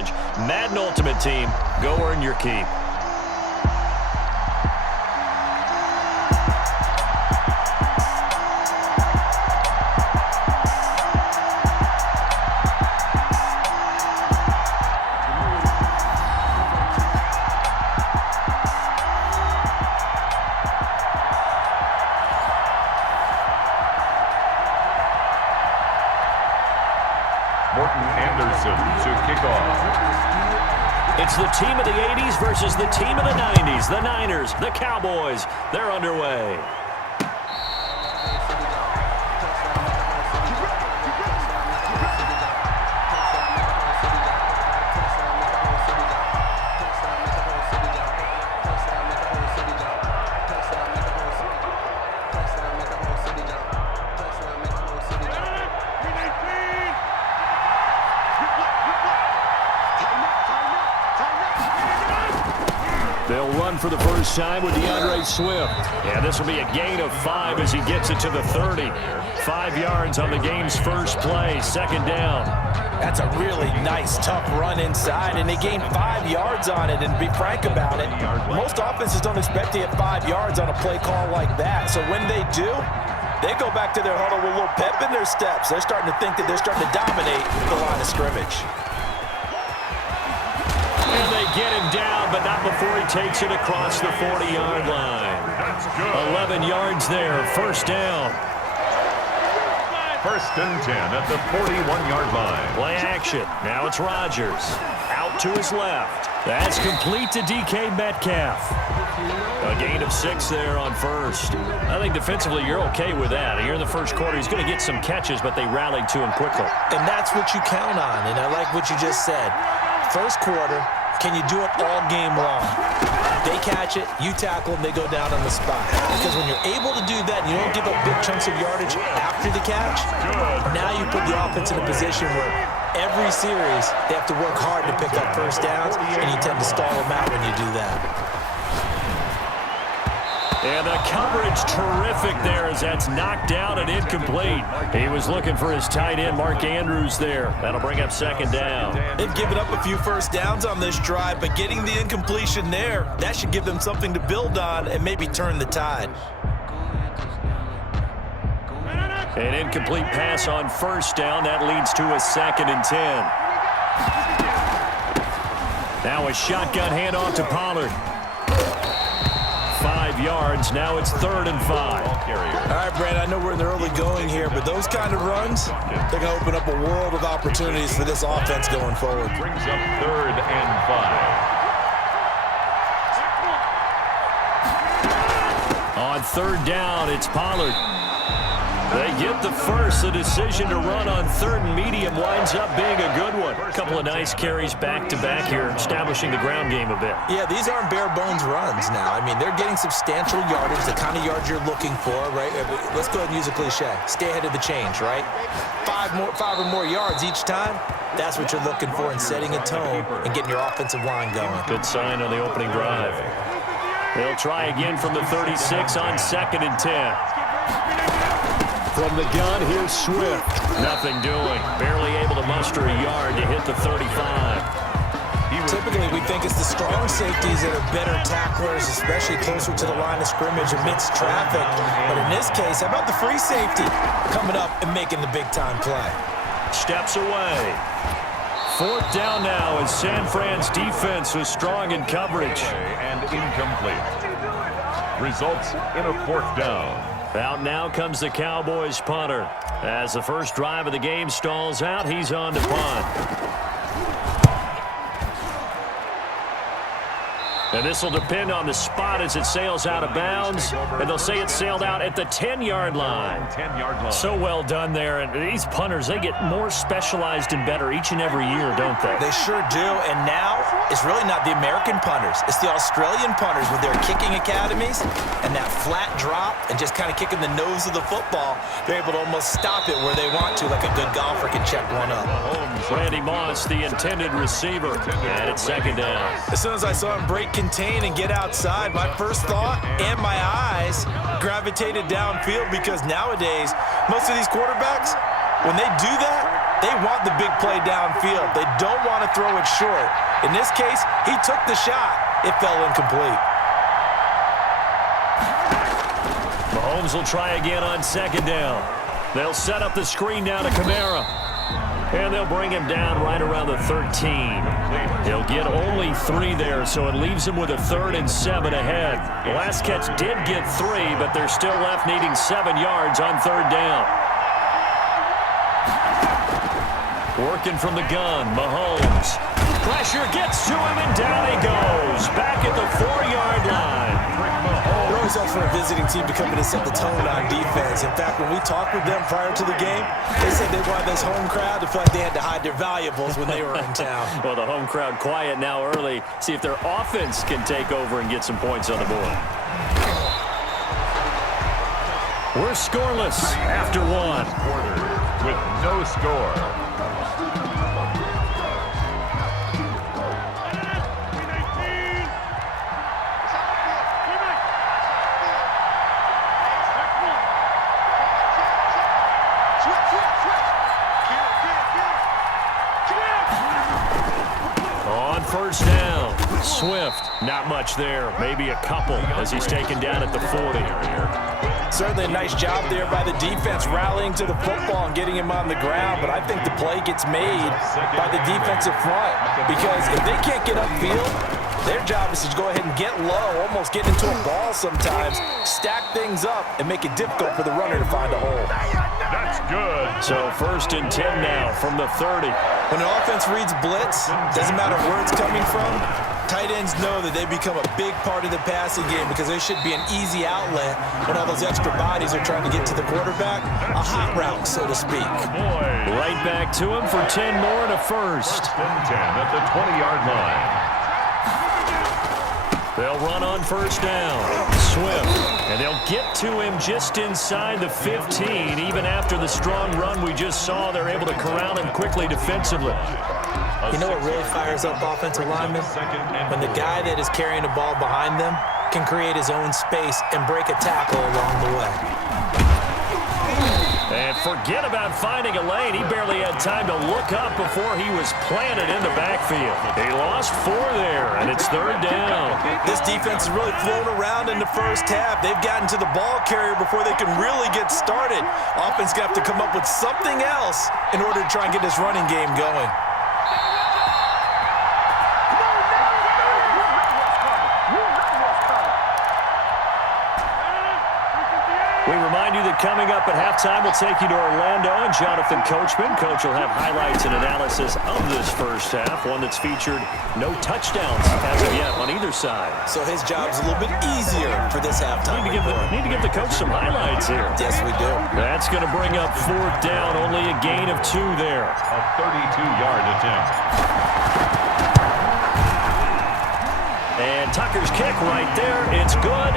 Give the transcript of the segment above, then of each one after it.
challenge. Madden Ultimate Team, go earn your keep. To kick off. It's the team of the 80s versus the team of the 90s. The Niners, the Cowboys, they're underway. They'll run for the first time with DeAndre Swift. Yeah, this will be a gain of 5 as he gets it to the 30. 5 yards on the game's first play, second down. That's a really nice, tough run inside, and they gained 5 yards on it. And to be frank about it, most offenses don't expect to get 5 yards on a play call like that. So when they do, they go back to their huddle with a little pep in their steps. They're starting to think that they're starting to dominate the line of scrimmage. And they get him down, but not before he takes it across the 40-yard line. 11 yards there, first down. First and 10 at the 41-yard line. Play action. Now it's Rodgers. Out to his left. That's complete to DK Metcalf. A gain of 6 there on first. I think defensively you're okay with that. Here in the first quarter, he's going to get some catches, but they rallied to him quickly. And that's what you count on, and I like what you just said. First quarter, can you do it all game long? They catch it, you tackle them, they go down on the spot. Because when you're able to do that, you don't give up big chunks of yardage after the catch, now you put the offense in a position where every series they have to work hard to pick up first downs, and you tend to stall them out when you do that. And the coverage terrific there as that's knocked down and incomplete. He was looking for his tight end, Mark Andrews, there. That'll bring up second down. They've given up a few first downs on this drive, but getting the incompletion there, that should give them something to build on and maybe turn the tide. An incomplete pass on first down. That leads to a second and 10. Now a shotgun handoff to Pollard. 5 yards. Now it's 3rd and 5. All right, Brad, I know we're in the early going here, but those kind of runs, they're going to open up a world of opportunities for this offense going forward. Brings up 3rd and 5. On 3rd down, it's Pollard. They get the first. The decision to run on 3rd and medium winds up being a good one. A couple of nice carries back-to-back here, establishing the ground game a bit. Yeah, these aren't bare-bones runs now. I mean, they're getting substantial yardage, the kind of yards you're looking for, right? Let's go ahead and use a cliche. Stay ahead of the change, right? 5 or more yards each time. That's what you're looking for in setting a tone and getting your offensive line going. Good sign on the opening drive. They'll try again from the 36 on 2nd and 10. From the gun, here's Swift. Nothing doing. Barely able to muster a yard to hit the 35. Typically, we think it's the strong safeties that are better tacklers, especially closer to the line of scrimmage amidst traffic. But in this case, how about the free safety coming up and making the big-time play? Steps away. 4th down now as San Fran's defense was strong in coverage. And incomplete. Results in a 4th down. Out now comes the Cowboys punter. As the first drive of the game stalls out, he's on to punt. And this will depend on the spot as it sails out of bounds. And they'll say it sailed out at the 10-yard line. 10-yard line. So well done there. And these punters, they get more specialized and better each and every year, don't they? They sure do. And now it's really not the American punters. It's the Australian punters with their kicking academies and that flat drop and just kind of kicking the nose of the football. They're able to almost stop it where they want to, like a good golfer can check one up. Randy Moss, the intended receiver. And it's 2nd down. As soon as I saw him break contain and get outside, my first thought and my eyes gravitated downfield, because nowadays most of these quarterbacks, when they do that, They want the big play downfield. They don't want to throw it short. In this case, he took the shot. It fell incomplete. Mahomes will try again on second down. They'll set up the screen now to Kamara. And they'll bring him down right around the 13. He'll get only 3 there, so it leaves him with a 3rd and 7 ahead. The last catch did get 3, but they're still left needing 7 yards on 3rd down. Working from the gun, Mahomes. Pressure gets to him, and down he goes. Back at the 4-yard line. It always helps for a visiting team to come in and set the tone on defense. In fact, when we talked with them prior to the game, they said they wanted this home crowd to feel like they had to hide their valuables when they were in town. Well, the home crowd quiet now early. See if their offense can take over and get some points on the board. We're scoreless after 1. Quarter with no score. On first down, Swift, not much there, maybe a couple as he's taken down at the 40. Certainly a nice job there by the defense rallying to the football and getting him on the ground, but I think the play gets made by the defensive front because if they can't get upfield, their job is to go ahead and get low, almost get into a ball sometimes, stack things up, and make it difficult for the runner to find a hole. That's good. So 1st and 10 now from the 30. When an offense reads blitz, doesn't matter where it's coming from, tight ends know that they become a big part of the passing game because there should be an easy outlet when all those extra bodies are trying to get to the quarterback, a hot route, so to speak. Right back to him for 10 more and a first. 10 at the 20-yard line. They'll run on first down. Swift. And they'll get to him just inside the 15. Even after the strong run we just saw, they're able to corral him quickly defensively. You know what really fires up offensive linemen? When the guy that is carrying the ball behind them can create his own space and break a tackle along the way. And forget about finding a lane. He barely had time to look up before he was planted in the backfield. He lost 4 there, and it's 3rd down. This defense has really flown around in the first half. They've gotten to the ball carrier before they can really get started. Offense got to come up with something else in order to try and get this running game going. We remind you that coming up at halftime, we'll take you to Orlando and Jonathan Coachman. Coach will have highlights and analysis of this first half, one that's featured no touchdowns as of yet on either side. So his job's a little bit easier for this halftime. Need to give the coach some highlights here. Yes, we do. That's going to bring up 4th down, only a gain of 2 there. A 32-yard attempt. And Tucker's kick right there. It's good.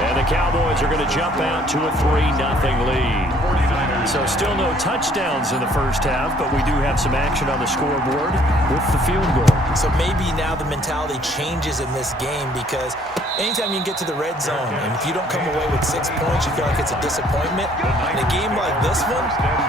And the Cowboys are going to jump out to a 3-0 lead. So still no touchdowns in the first half, but we do have some action on the scoreboard with the field goal. So maybe now the mentality changes in this game because anytime you can get to the red zone, and if you don't come away with 6 points, you feel like it's a disappointment. In a game like this one,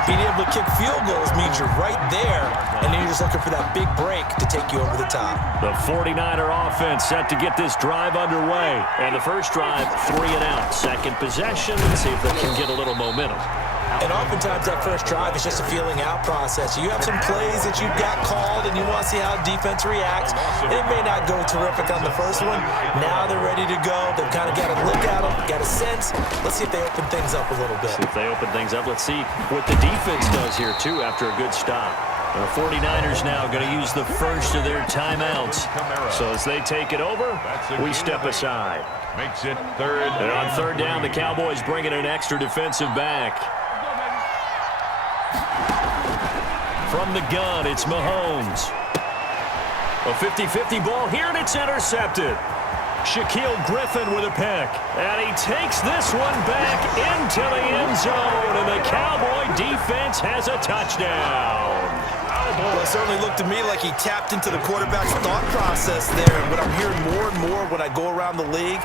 being able to kick field goals means you're right there, and then you're just looking for that big break to take you over the top. The 49er offense set to get this drive underway. And the first drive, 3 and out. Second possession, let's see if they can get a little momentum. And oftentimes that first drive is just a feeling out process. You have some plays that you've got called and you want to see how defense reacts. It may not go terrific on the first one. Now they're ready to go. They've kind of got a look at them, got a sense. Let's see if they open things up a little bit. See if they open things up. Let's see what the defense does here, too, after a good stop. The 49ers now going to use the first of their timeouts. So as they take it over, we step aside. Makes it 3rd. And on 3rd down, the Cowboys bring in an extra defensive back. From the gun, it's Mahomes. A 50-50 ball here, and it's intercepted. Shaquille Griffin with a pick. And he takes this one back into the end zone, and the Cowboy defense has a touchdown. Well, it certainly looked to me like he tapped into the quarterback's thought process there. And what I'm hearing more and more when I go around the league,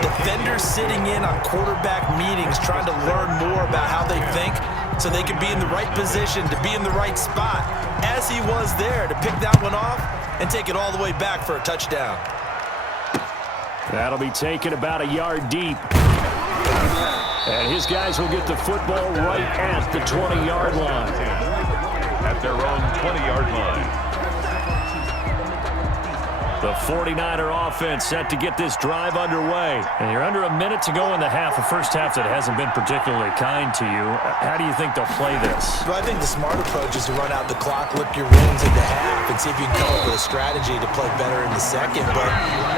defenders sitting in on quarterback meetings trying to learn more about how they think. so they can be in the right position to be in the right spot, as he was there to pick that one off and take it all the way back for a touchdown. That'll be taken about a yard deep. And his guys will get the football right at the 20-yard line. At their own 20-yard line. The 49er offense set to get this drive underway. And you're under a minute to go in the half, a first half that hasn't been particularly kind to you. How do you think they'll play this? Well, I think the smart approach is to run out the clock, lick your wounds in the half, and see if you can come up with a strategy to play better in the second. But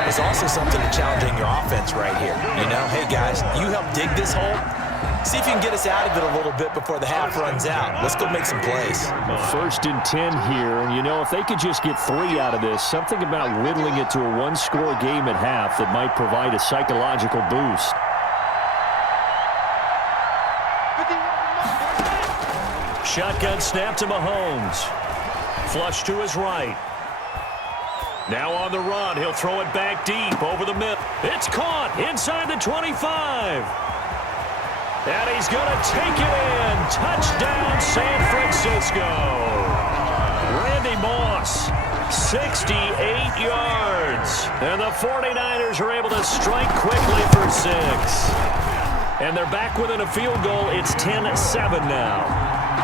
there's also something to challenging your offense right here. You know, hey, guys, you help dig this hole. See if you can get us out of it a little bit before the half runs out. Let's go make some plays. 1st and 10 here, and you know, if they could just get 3 out of this, something about whittling it to a one-score game at half that might provide a psychological boost. Shotgun snap to Mahomes. Flush to his right. Now on the run, he'll throw it back deep over the middle. It's caught inside the 25. And he's going to take it in. Touchdown, San Francisco. Randy Moss, 68 yards. And the 49ers are able to strike quickly for 6. And they're back within a field goal. It's 10-7 now.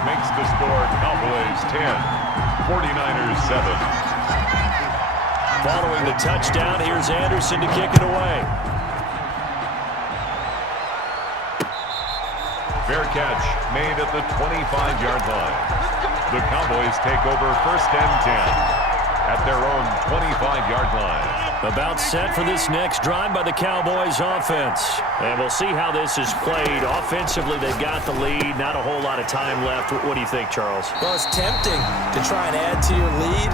Makes the score Cowboys 10, 49ers 7. Following the touchdown, here's Anderson to kick it away. Fair catch made at the 25-yard line. The Cowboys take over 1st and 10 at their own 25-yard line. About set for this next drive by the Cowboys offense. And we'll see how this is played. Offensively, they've got the lead. Not a whole lot of time left. What do you think, Charles? Well, it's tempting to try and add to your lead,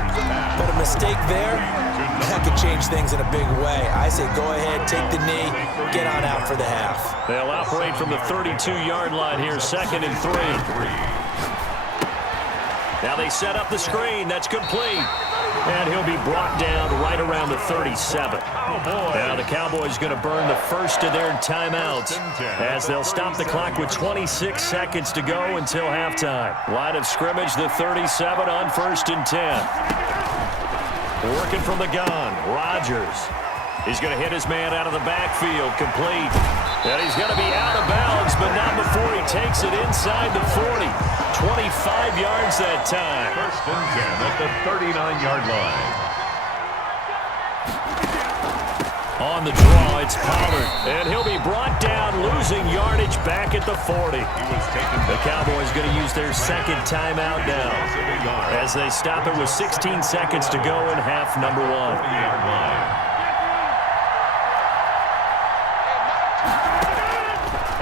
but a mistake there, that could change things in a big way. I say go ahead, take the knee, get on out for the half. They'll operate from the 32-yard line here, 2nd and 3. Now they set up the screen. That's complete. And he'll be brought down right around the 37. Now the Cowboys going to burn the first of their timeouts as they'll stop the clock with 26 seconds to go until halftime. Line of scrimmage, the 37 on 1st and 10. Working from the gun, Rodgers. He's going to hit his man out of the backfield, complete. And he's going to be out of bounds, but not before he takes it inside the 40. 25 yards that time. 1st and 10 at the 39-yard line. On the draw, it's Pollard. And he'll be brought down, losing yardage back at the 40. The Cowboys going to use their 2nd timeout now as they stop it with 16 seconds to go in half number 1.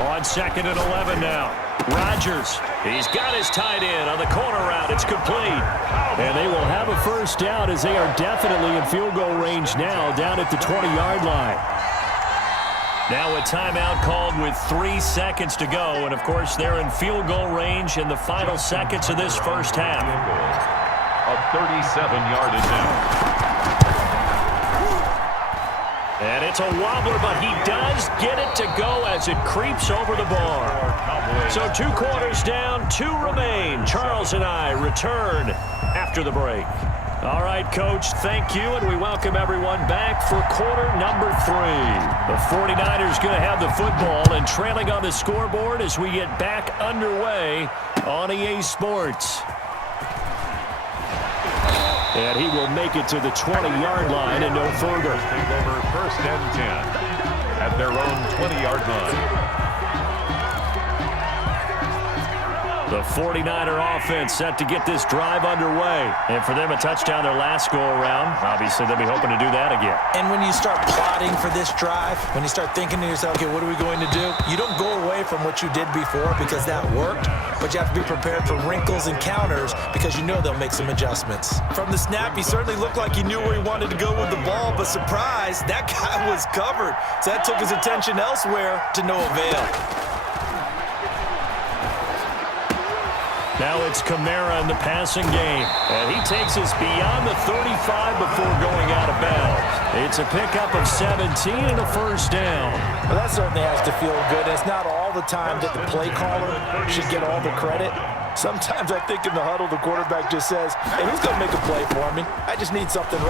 On 2nd and 11 now. Rodgers, he's got his tight end on the corner route. It's complete. And they will have a first down as they are definitely in field goal range now down at the 20-yard line. Now a timeout called with 3 seconds to go. And, of course, they're in field goal range in the final seconds of this first half. A 37-yard attempt. And it's a wobbler, but he does get it to go as it creeps over the bar. So 2 quarters down, 2 remain. Charles and I return after the break. All right, Coach, thank you, and we welcome everyone back for quarter number 3. The 49ers going to have the football and trailing on the scoreboard as we get back underway on EA Sports. And he will make it to the 20-yard line and no further. Take over 1st and 10 at their own 20-yard line. The 49er offense set to get this drive underway. And for them, a touchdown their last go-around. Obviously, they'll be hoping to do that again. And when you start plotting for this drive, when you start thinking to yourself, okay, what are we going to do? You don't go away from what you did before because that worked, but you have to be prepared for wrinkles and counters because you know they'll make some adjustments. From the snap, he certainly looked like he knew where he wanted to go with the ball, but surprise, that guy was covered. So that took his attention elsewhere to no avail. Now it's Kamara in the passing game. And he takes us beyond the 35 before going out of bounds. It's a pickup of 17 and a first down. Well, that certainly has to feel good. It's not all the time that the play caller should get all the credit. Sometimes I think in the huddle, the quarterback just says, hey, who's going to make a play for me? I just need something right.